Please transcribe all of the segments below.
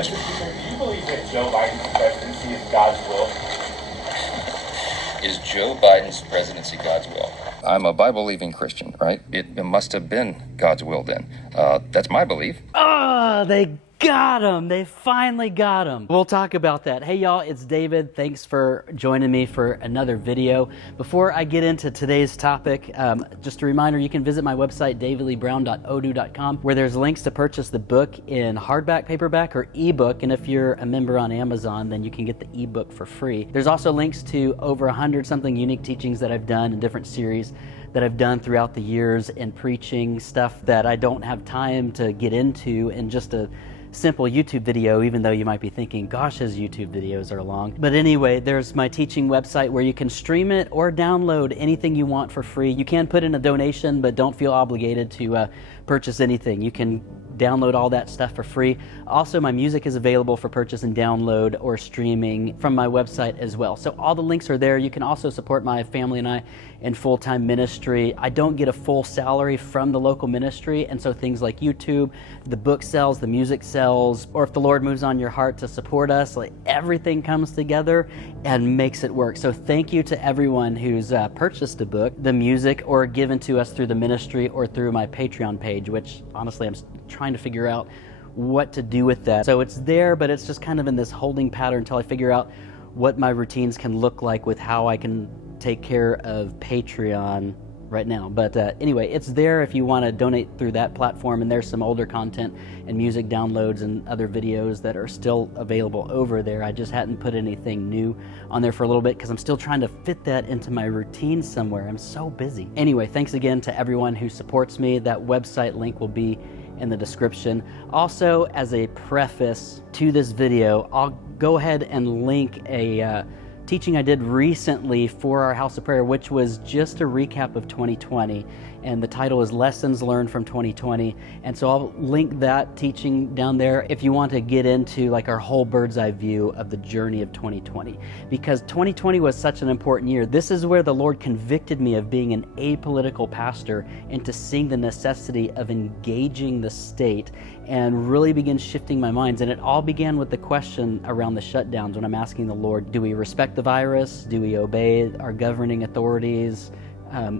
Yes, sir. Do you believe that Joe Biden's presidency is God's will? Is Joe Biden's presidency God's will? I'm a Bible-believing Christian, right? It must have been God's will then. That's my belief. Oh, they got him. They finally got him. We'll talk about that. Hey, y'all, it's David. Thanks for joining me for another video. Before I get into today's topic, just a reminder, you can visit my website, davidleebrown.odoo.com, where there's links to purchase the book in hardback, paperback, or ebook. And if you're a member on Amazon, then you can get the ebook for free. There's also links to over 100-something unique teachings that I've done in different series that I've done throughout the years in preaching, stuff that I don't have time to get into in just a simple YouTube video, even though you might be thinking, gosh, his YouTube videos are long. But anyway, there's my teaching website where you can stream it or download anything you want for free. You can put in a donation, but don't feel obligated to purchase anything. You can download all that stuff for free. Also, my music is available for purchase and download or streaming from my website as well. So all the links are there. You can also support my family and I in full-time ministry. I don't get a full salary from the local ministry, and so things like YouTube, the book sells, the music sells, or if the Lord moves on your heart to support us, like everything comes together and makes it work. So thank you to everyone who's purchased a book, the music, or given to us through the ministry or through my Patreon page, which honestly I'm trying to figure out what to do with that. So it's there, but it's just kind of in this holding pattern until I figure out what my routines can look like with how I can take care of Patreon right now. But anyway, it's there if you want to donate through that platform, and there's some older content and music downloads and other videos that are still available over there. I just hadn't put anything new on there for a little bit because I'm still trying to fit that into my routine somewhere. I'm so busy. Anyway, thanks again to everyone who supports me. That website link will be in the description. Also, as a preface to this video, I'll go ahead and link a teaching I did recently for our House of Prayer, which was just a recap of 2020, and the title is Lessons Learned from 2020. And so I'll link that teaching down there if you want to get into like our whole bird's eye view of the journey of 2020, because 2020 was such an important year. This is where the Lord convicted me of being an apolitical pastor into seeing the necessity of engaging the state and really begin shifting my minds. And it all began with the question around the shutdowns when I'm asking the Lord, do we respect the virus? Do we obey our governing authorities?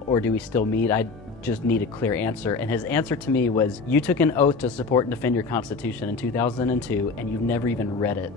Or do we still meet? I just need a clear answer. And his answer to me was, you took an oath to support and defend your Constitution in 2002, and you've never even read it.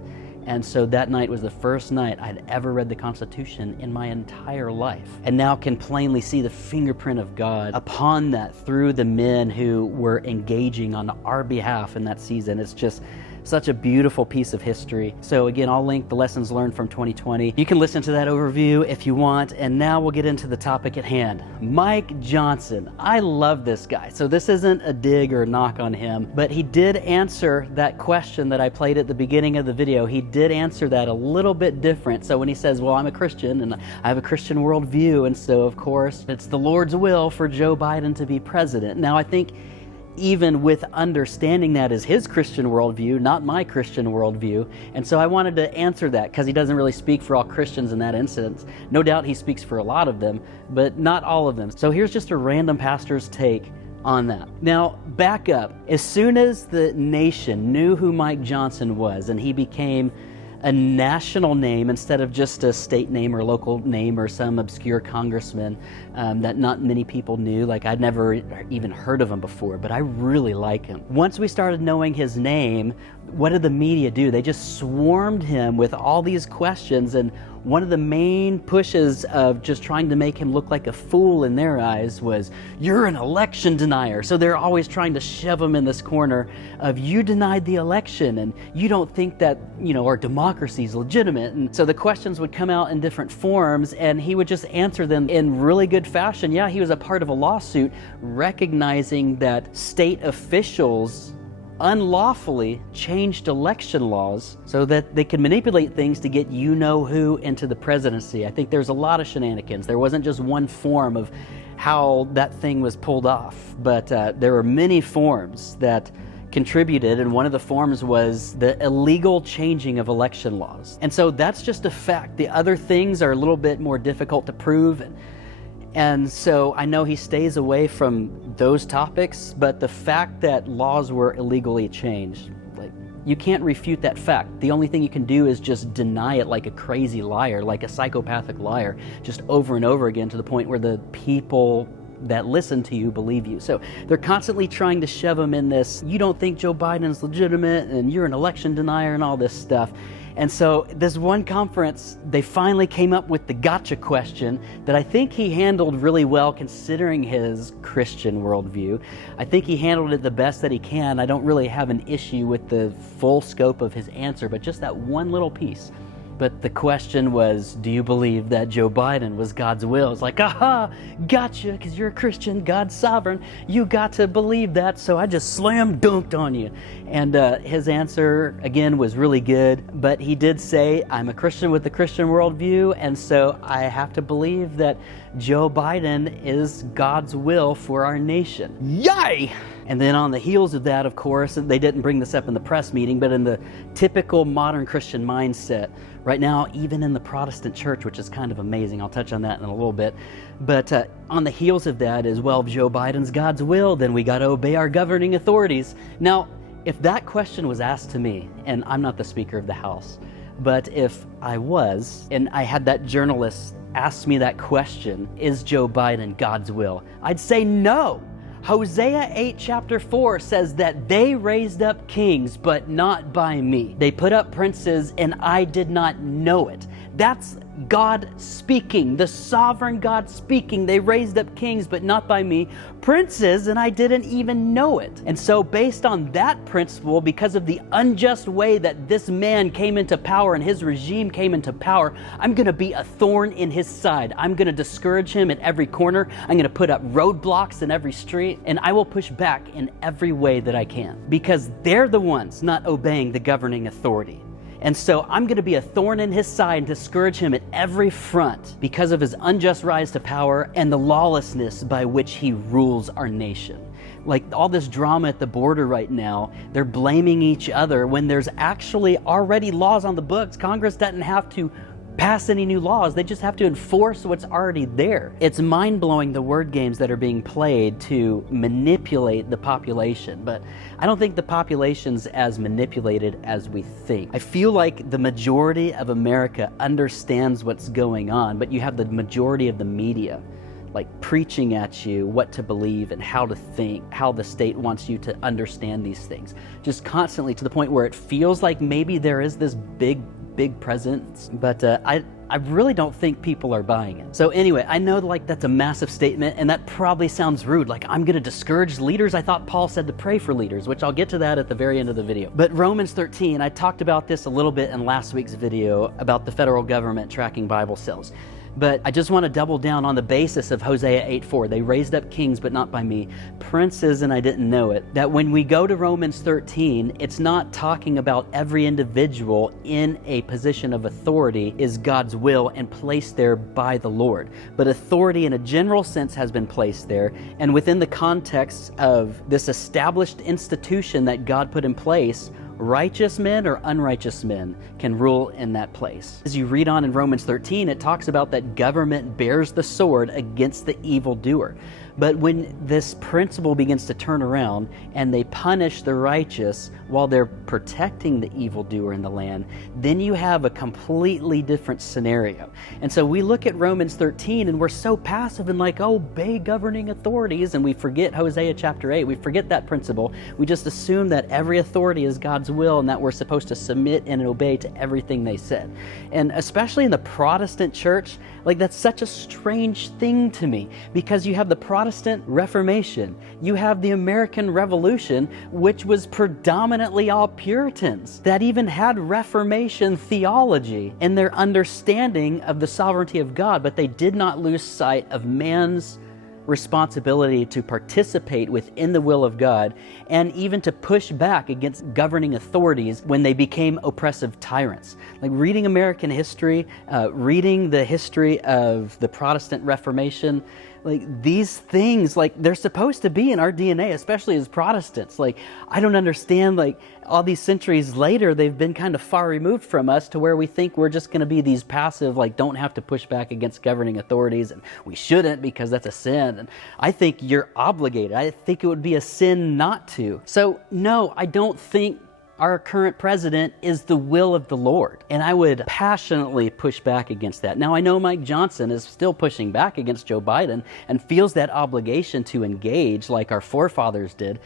And so that night was the first night I'd ever read the Constitution in my entire life, and now can plainly see the fingerprint of God upon that through the men who were engaging on our behalf in that season. It's just such a beautiful piece of history. So again, I'll link the lessons learned from 2020. You can listen to that overview if you want. And now we'll get into the topic at hand. Mike Johnson. I love this guy. So this isn't a dig or a knock on him, but he did answer that question that I played at the beginning of the video. He did answer that a little bit different. So when he says, well, I'm a Christian and I have a Christian worldview, and so of course it's the Lord's will for Joe Biden to be president. Now I think even with understanding that as his Christian worldview, not my Christian worldview. And so I wanted to answer that because he doesn't really speak for all Christians in that instance. No doubt he speaks for a lot of them, but not all of them. So here's just a random pastor's take on that. Now, back up. As soon as the nation knew who Mike Johnson was and he became a national name instead of just a state name or local name or some obscure congressman that not many people knew. Like, I'd never even heard of him before, but I really like him. Once we started knowing his name, what did the media do? They just swarmed him with all these questions, and one of the main pushes of just trying to make him look like a fool in their eyes was, you're an election denier. So they're always trying to shove him in this corner of, you denied the election and you don't think that, our democracy is legitimate. And so the questions would come out in different forms, and he would just answer them in really good fashion. Yeah, he was a part of a lawsuit recognizing that state officials unlawfully changed election laws so that they could manipulate things to get you-know-who into the presidency. I think there's a lot of shenanigans. There wasn't just one form of how that thing was pulled off, but there were many forms that contributed, and one of the forms was the illegal changing of election laws. And so that's just a fact. The other things are a little bit more difficult to prove, and so I know he stays away from those topics, but the fact that laws were illegally changed, like, You can't refute that fact. The only thing you can do is just deny it like a crazy liar, like a psychopathic liar, just over and over again to the point where the people that listen to you believe you. So they're constantly trying to shove them in this, you don't think Joe Biden's legitimate and you're an election denier and all this stuff. And so this one conference, they finally came up with the gotcha question that I think he handled really well considering his Christian worldview. I think he handled it the best that he can. I don't really have an issue with the full scope of his answer, but just that one little piece. But the question was, do you believe that Joe Biden was God's will? It's like, aha, gotcha, because you're a Christian, God's sovereign. You got to believe that, so I just slam dunked on you. And his answer, again, was really good. But he did say, I'm a Christian with the Christian worldview, and so I have to believe that Joe Biden is God's will for our nation. Yay! And then on the heels of that, of course, they didn't bring this up in the press meeting, but in the typical modern Christian mindset, right now, even in the Protestant church, which is kind of amazing, I'll touch on that in a little bit, but on the heels of that is, well, if Joe Biden's God's will, then we got to obey our governing authorities. Now, if that question was asked to me, and I'm not the Speaker of the House, but if I was, and I had that journalist ask me that question, is Joe Biden God's will? I'd say no. Hosea 8 chapter 4 says that they raised up kings, but not by me. They put up princes, and I did not know it. That's God speaking, the sovereign God speaking. They raised up kings, but not by me. Princes, and I didn't even know it. And so based on that principle, because of the unjust way that this man came into power and his regime came into power, I'm going to be a thorn in his side. I'm going to discourage him at every corner. I'm going to put up roadblocks in every street, and I will push back in every way that I can, because they're the ones not obeying the governing authority. And so I'm going to be a thorn in his side and discourage him at every front because of his unjust rise to power and the lawlessness by which he rules our nation. Like all this drama at the border right now, they're blaming each other when there's actually already laws on the books. Congress doesn't have to pass any new laws. They just have to enforce what's already there. It's mind-blowing, the word games that are being played to manipulate the population, but I don't think the population's as manipulated as we think. I feel like the majority of America understands what's going on, but you have the majority of the media like preaching at you what to believe and how to think, how the state wants you to understand these things, just constantly, to the point where it feels like maybe there is this big presence, but I really don't think people are buying it. So anyway, I know like that's a massive statement, and that probably sounds rude, like I'm going to discourage leaders. I thought Paul said to pray for leaders, which I'll get to that at the very end of the video. But Romans 13, I talked about this a little bit in last week's video about the federal government tracking Bible sales. But I just want to double down on the basis of Hosea 8:4. They raised up kings, but not by me. Princes, and I didn't know it. That when we go to Romans 13, it's not talking about every individual in a position of authority is God's will and placed there by the Lord. But authority in a general sense has been placed there. And within the context of this established institution that God put in place, righteous men or unrighteous men can rule in that place. As you read on in Romans 13, it talks about that government bears the sword against the evildoer. But when this principle begins to turn around and they punish the righteous while they're protecting the evildoer in the land, then you have a completely different scenario. And so we look at Romans 13 and we're so passive and like, obey governing authorities, and we forget Hosea chapter 8. We forget that principle. We just assume that every authority is God's will and that we're supposed to submit and obey to everything they said. And especially in the Protestant church, like that's such a strange thing to me, because you have the Protestant Reformation, you have the American Revolution, which was predominantly all Puritans that even had Reformation theology in their understanding of the sovereignty of God, but they did not lose sight of man's responsibility to participate within the will of God and even to push back against governing authorities when they became oppressive tyrants. Like reading American history, reading the history of the Protestant Reformation, like these things, like they're supposed to be in our DNA, especially as Protestants. Like I don't understand, like all these centuries later, they've been kind of far removed from us to where we think we're just going to be these passive, like don't have to push back against governing authorities, and we shouldn't because that's a sin. And I think you're obligated. I think it would be a sin not to. So no, I don't think our current president is the will of the Lord. And I would passionately push back against that. Now, I know Mike Johnson is still pushing back against Joe Biden and feels that obligation to engage like our forefathers did.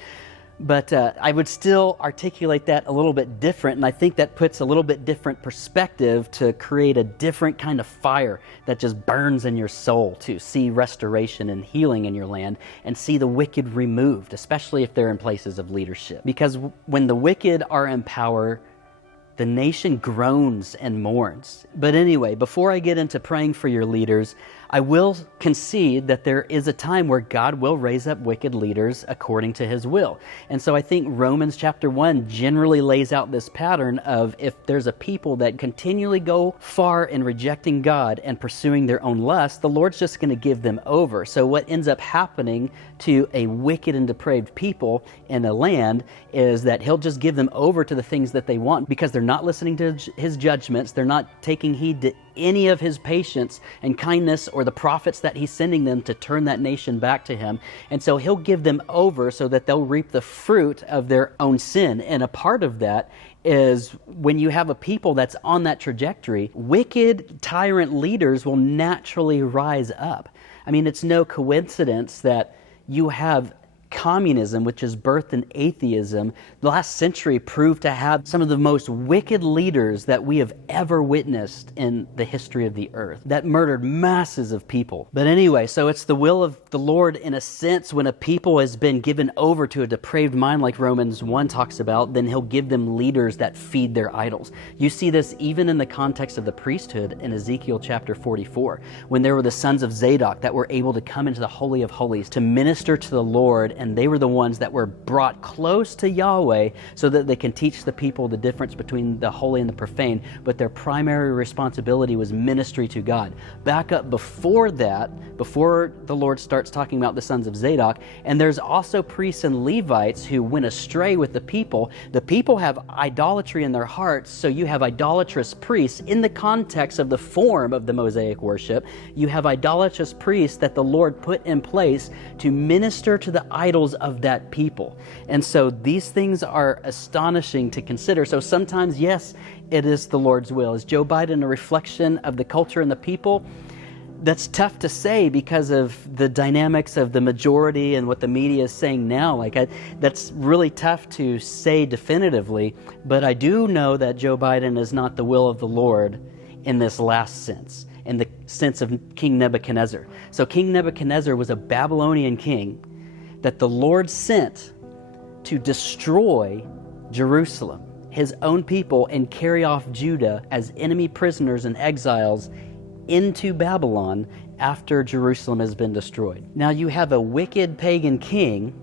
But I would still articulate that a little bit different, and I think that puts a little bit different perspective to create a different kind of fire that just burns in your soul to see restoration and healing in your land and see the wicked removed, especially if they're in places of leadership. Because when the wicked are in power, the nation groans and mourns. But anyway, before I get into praying for your leaders, I will concede that there is a time where God will raise up wicked leaders according to his will. And so I think Romans chapter 1 generally lays out this pattern of if there's a people that continually go far in rejecting God and pursuing their own lust, the Lord's just going to give them over. So what ends up happening to a wicked and depraved people in a land is that he'll just give them over to the things that they want because they're not listening to his judgments, they're not taking heed to any of his patience and kindness or the prophets that he's sending them to turn that nation back to him. And so he'll give them over so that they'll reap the fruit of their own sin. And a part of that is when you have a people that's on that trajectory, wicked tyrant leaders will naturally rise up. I mean, it's no coincidence that you have communism, which is birthed in atheism, the last century proved to have some of the most wicked leaders that we have ever witnessed in the history of the earth that murdered masses of people. But anyway, so it's the will of the Lord in a sense when a people has been given over to a depraved mind like Romans 1 talks about, then he'll give them leaders that feed their idols. You see this even in the context of the priesthood in Ezekiel chapter 44, when there were the sons of Zadok that were able to come into the Holy of Holies to minister to the Lord, and they were the ones that were brought close to Yahweh so that they can teach the people the difference between the holy and the profane, but their primary responsibility was ministry to God. Back up before that, before the Lord starts talking about the sons of Zadok, and there's also priests and Levites who went astray with the people. The people have idolatry in their hearts, so you have idolatrous priests in the context of the form of the Mosaic worship. You have idolatrous priests that the Lord put in place to minister to the idols of that people. And so these things are astonishing to consider. So sometimes, yes, it is the Lord's will. Is Joe Biden a reflection of the culture and the people? That's tough to say because of the dynamics of the majority and what the media is saying now. That's really tough to say definitively, but I do know that Joe Biden is not the will of the Lord in this last sense, in the sense of King Nebuchadnezzar. So King Nebuchadnezzar was a Babylonian king that the Lord sent to destroy Jerusalem, his own people, and carry off Judah as enemy prisoners and exiles into Babylon after Jerusalem has been destroyed. Now you have a wicked pagan king,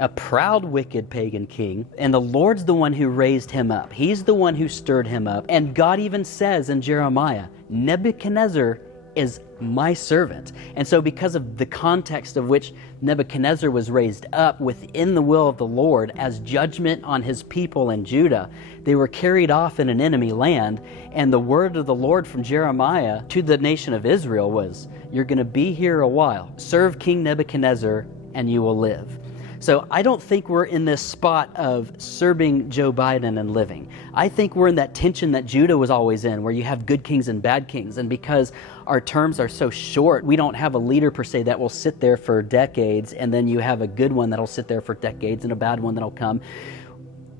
a proud wicked pagan king, and the Lord's the one who raised him up. He's the one who stirred him up. And God even says in Jeremiah, Nebuchadnezzar is my servant. And so because of the context of which Nebuchadnezzar was raised up within the will of the Lord as judgment on his people in Judah, they were carried off in an enemy land. And the word of the Lord from Jeremiah to the nation of Israel was, you're going to be here a while. Serve King Nebuchadnezzar and you will live. So I don't think we're in this spot of serving Joe Biden and living. I think we're in that tension that Judah was always in, where you have good kings and bad kings. And because our terms are so short, we don't have a leader per se that will sit there for decades, and then you have a good one that'll sit there for decades and a bad one that'll come.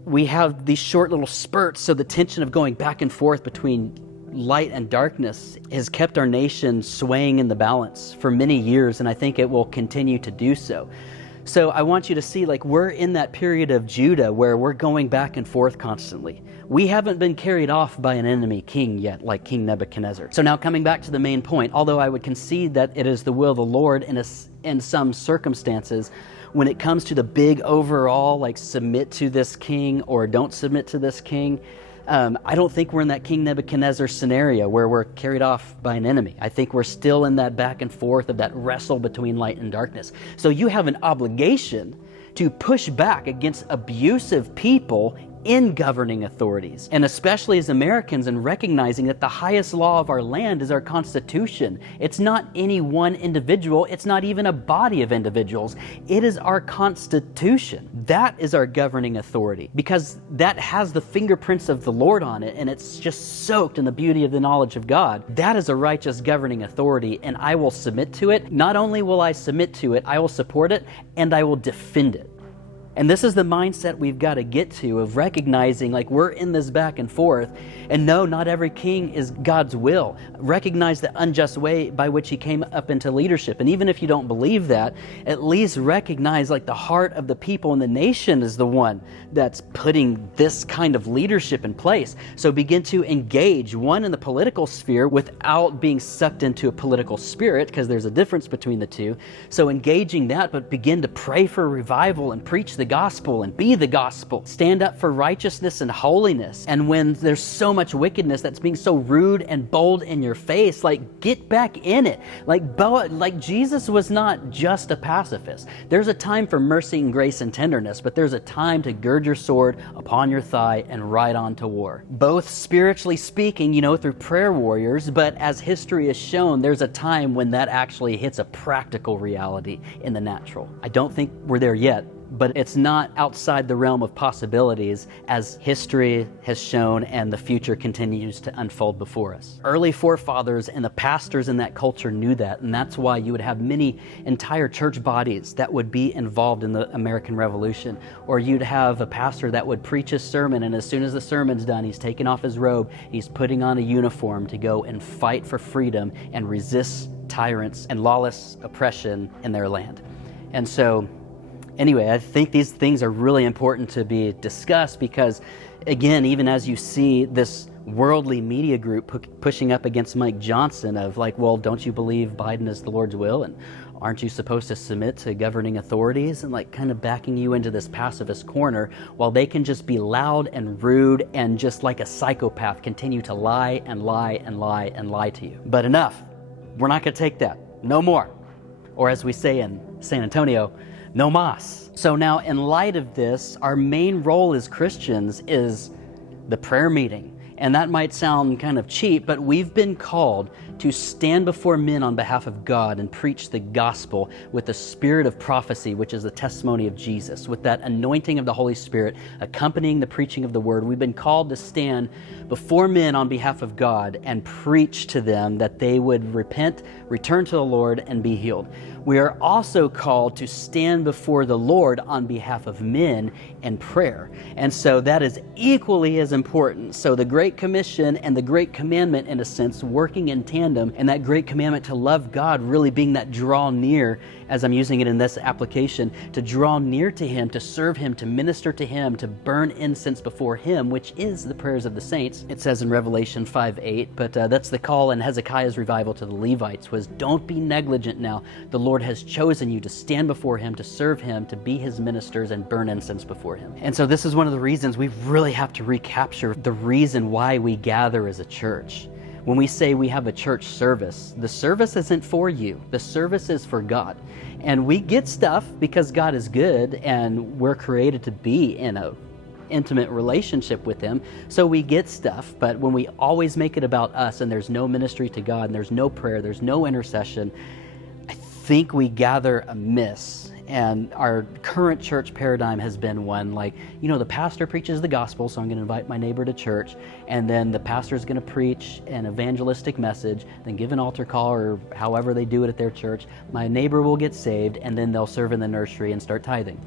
We have these short little spurts, so the tension of going back and forth between light and darkness has kept our nation swaying in the balance for many years, and I think it will continue to do so. So I want you to see, we're in that period of Judah where we're going back and forth constantly. We haven't been carried off by an enemy king yet, like King Nebuchadnezzar. So now coming back to the main point, although I would concede that it is the will of the Lord in some circumstances, when it comes to the big overall, submit to this king or don't submit to this king, I don't think we're in that King Nebuchadnezzar scenario where we're carried off by an enemy. I think we're still in that back and forth of that wrestle between light and darkness. So you have an obligation to push back against abusive people in governing authorities, and especially as Americans, and recognizing that the highest law of our land is our Constitution. It's not any one individual, it's not even a body of individuals. It is our Constitution. That is our governing authority, because that has the fingerprints of the Lord on it, and it's just soaked in the beauty of the knowledge of God. That is a righteous governing authority, and I will submit to it. Not only will I submit to it, I will support it, and I will defend it. And this is the mindset we've got to get to, of recognizing like we're in this back and forth, and no, not every king is God's will. Recognize the unjust way by which he came up into leadership. And even if you don't believe that, at least recognize like the heart of the people and the nation is the one that's putting this kind of leadership in place. So begin to engage, one, in the political sphere without being sucked into a political spirit, because there's a difference between the two. So engaging that, but begin to pray for revival and preach the gospel and be the gospel. Stand up for righteousness and holiness. And when there's so much wickedness that's being so rude and bold in your face, like get back in it. Like Jesus was not just a pacifist. There's a time for mercy and grace and tenderness, but there's a time to gird your sword upon your thigh and ride on to war. Both spiritually speaking, through prayer warriors, but as history has shown, there's a time when that actually hits a practical reality in the natural. I don't think we're there yet, but it's not outside the realm of possibilities, as history has shown and the future continues to unfold before us. Early forefathers and the pastors in that culture knew that, and that's why you would have many entire church bodies that would be involved in the American Revolution. Or you'd have a pastor that would preach a sermon, and as soon as the sermon's done, he's taking off his robe, he's putting on a uniform to go and fight for freedom and resist tyrants and lawless oppression in their land. And so, anyway, I think these things are really important to be discussed because, again, even as you see this worldly media group pushing up against Mike Johnson of like, well, don't you believe Biden is the Lord's will? And aren't you supposed to submit to governing authorities? And like kind of backing you into this pacifist corner while they can just be loud and rude and just like a psychopath continue to lie and lie and lie and lie to you. But enough. We're not going to take that. No more. Or as we say in San Antonio, no mas. So now, in light of this, our main role as Christians is the prayer meeting. And that might sound kind of cheap, but we've been called to stand before men on behalf of God and preach the gospel with the spirit of prophecy, which is the testimony of Jesus, with that anointing of the Holy Spirit accompanying the preaching of the word. We've been called to stand before men on behalf of God and preach to them that they would repent, return to the Lord, and be healed. We are also called to stand before the Lord on behalf of men in prayer. And so that is equally as important. So the Great Commission and the Great Commandment, in a sense, working in tandem, and that Great Commandment to love God really being that draw near, as I'm using it in this application, to draw near to Him, to serve Him, to minister to Him, to burn incense before Him, which is the prayers of the saints. It says in Revelation 5:8, but that's the call in Hezekiah's revival to the Levites, was don't be negligent now. The Lord has chosen you to stand before Him, to serve Him, to be His ministers and burn incense before Him. And so this is one of the reasons we really have to recapture the reason why we gather as a church. When we say we have a church service, the service isn't for you. The service is for God. And we get stuff because God is good and we're created to be in a intimate relationship with Him. So we get stuff, but when we always make it about us and there's no ministry to God and there's no prayer, there's no intercession, I think we gather amiss. And our current church paradigm has been one like, the pastor preaches the gospel, so I'm going to invite my neighbor to church, and then the pastor is going to preach an evangelistic message, then give an altar call or however they do it at their church. My neighbor will get saved, and then they'll serve in the nursery and start tithing.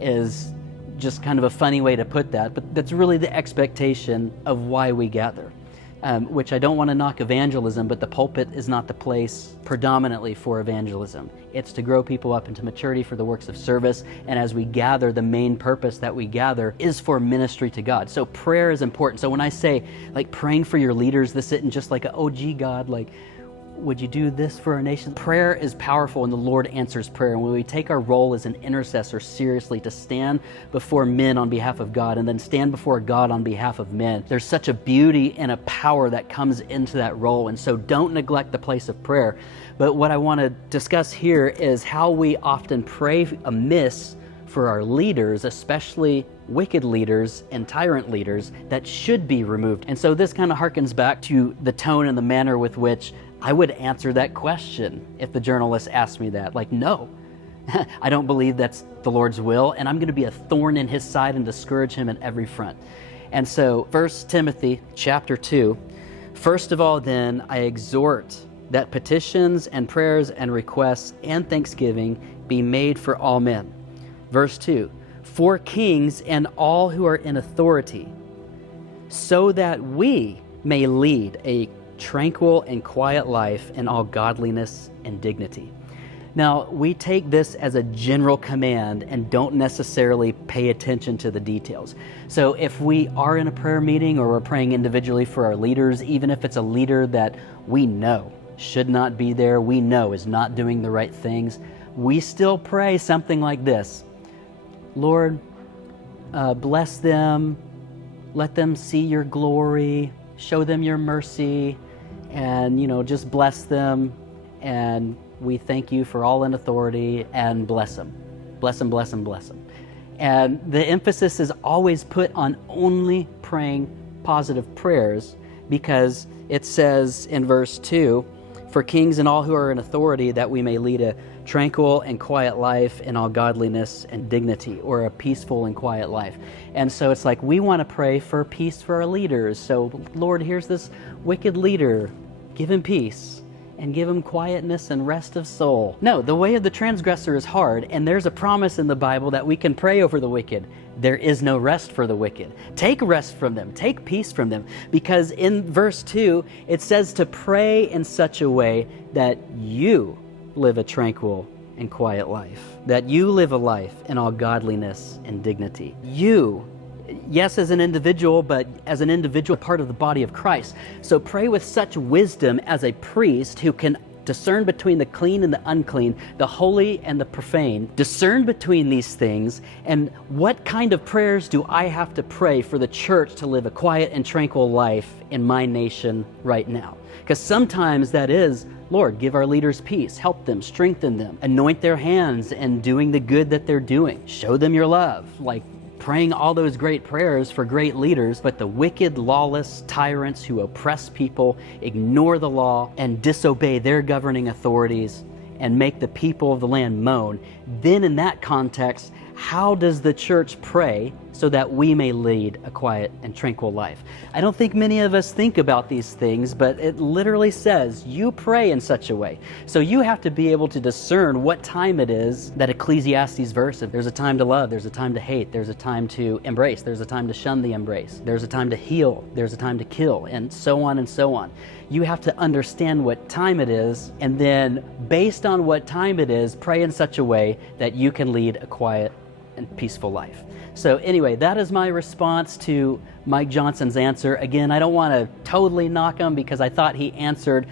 Is just kind of a funny way to put that, but that's really the expectation of why we gather. Which I don't want to knock evangelism, but the pulpit is not the place predominantly for evangelism. It's to grow people up into maturity for the works of service, and as we gather, the main purpose that we gather is for ministry to God. So prayer is important. So when I say, like, praying for your leaders, this isn't just like, oh, gee, God, like, would you do this for our nation? Prayer is powerful and the Lord answers prayer. And when we take our role as an intercessor seriously to stand before men on behalf of God and then stand before God on behalf of men, there's such a beauty and a power that comes into that role. And so don't neglect the place of prayer. But what I want to discuss here is how we often pray amiss for our leaders, especially wicked leaders and tyrant leaders, that should be removed. And so this kind of harkens back to the tone and the manner with which I would answer that question if the journalist asked me that. Like, no, I don't believe that's the Lord's will, and I'm going to be a thorn in his side and discourage him in every front. And so 1 Timothy chapter 2, first of all then, I exhort that petitions and prayers and requests and thanksgiving be made for all men. Verse 2, for kings and all who are in authority, so that we may lead a tranquil and quiet life in all godliness and dignity. Now, we take this as a general command and don't necessarily pay attention to the details. So if we are in a prayer meeting or we're praying individually for our leaders, even if it's a leader that we know should not be there, we know is not doing the right things, we still pray something like this. Lord, bless them, let them see your glory, show them your mercy, and, just bless them, and we thank you for all in authority, and bless them. Bless them, bless them, bless them. And the emphasis is always put on only praying positive prayers, because it says in verse 2, for kings and all who are in authority, that we may lead a tranquil and quiet life in all godliness and dignity, or a peaceful and quiet life. And so it's like we want to pray for peace for our leaders. So, Lord, here's this wicked leader. Give him peace and give him quietness and rest of soul. No, the way of the transgressor is hard, and there's a promise in the Bible that we can pray over the wicked. There is no rest for the wicked. Take rest from them. Take peace from them. Because in verse 2, it says to pray in such a way that you live a tranquil and quiet life. That you live a life in all godliness and dignity. You, yes, as an individual, but as an individual part of the body of Christ. So pray with such wisdom as a priest who can discern between the clean and the unclean, the holy and the profane. Discern between these things, and what kind of prayers do I have to pray for the church to live a quiet and tranquil life in my nation right now? Because sometimes that is, Lord, give our leaders peace, help them, strengthen them, anoint their hands in doing the good that they're doing, show them your love, like praying all those great prayers for great leaders. But the wicked, lawless tyrants who oppress people, ignore the law, and disobey their governing authorities, and make the people of the land moan, then in that context, how does the church pray so that we may lead a quiet and tranquil life? I don't think many of us think about these things, but it literally says you pray in such a way. So you have to be able to discern what time it is. That Ecclesiastes verse, if there's a time to love, there's a time to hate, there's a time to embrace, there's a time to shun the embrace, there's a time to heal, there's a time to kill, and so on and so on. You have to understand what time it is, and then based on what time it is, pray in such a way that you can lead a quiet and peaceful life. So anyway, that is my response to Mike Johnson's answer. Again, I don't want to totally knock him, because I thought he answered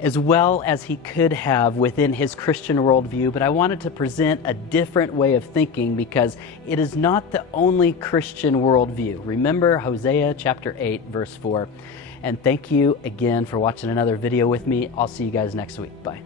as well as he could have within his Christian worldview, but I wanted to present a different way of thinking, because it is not the only Christian worldview. Remember Hosea chapter 8, verse 4. And thank you again for watching another video with me. I'll see you guys next week. Bye.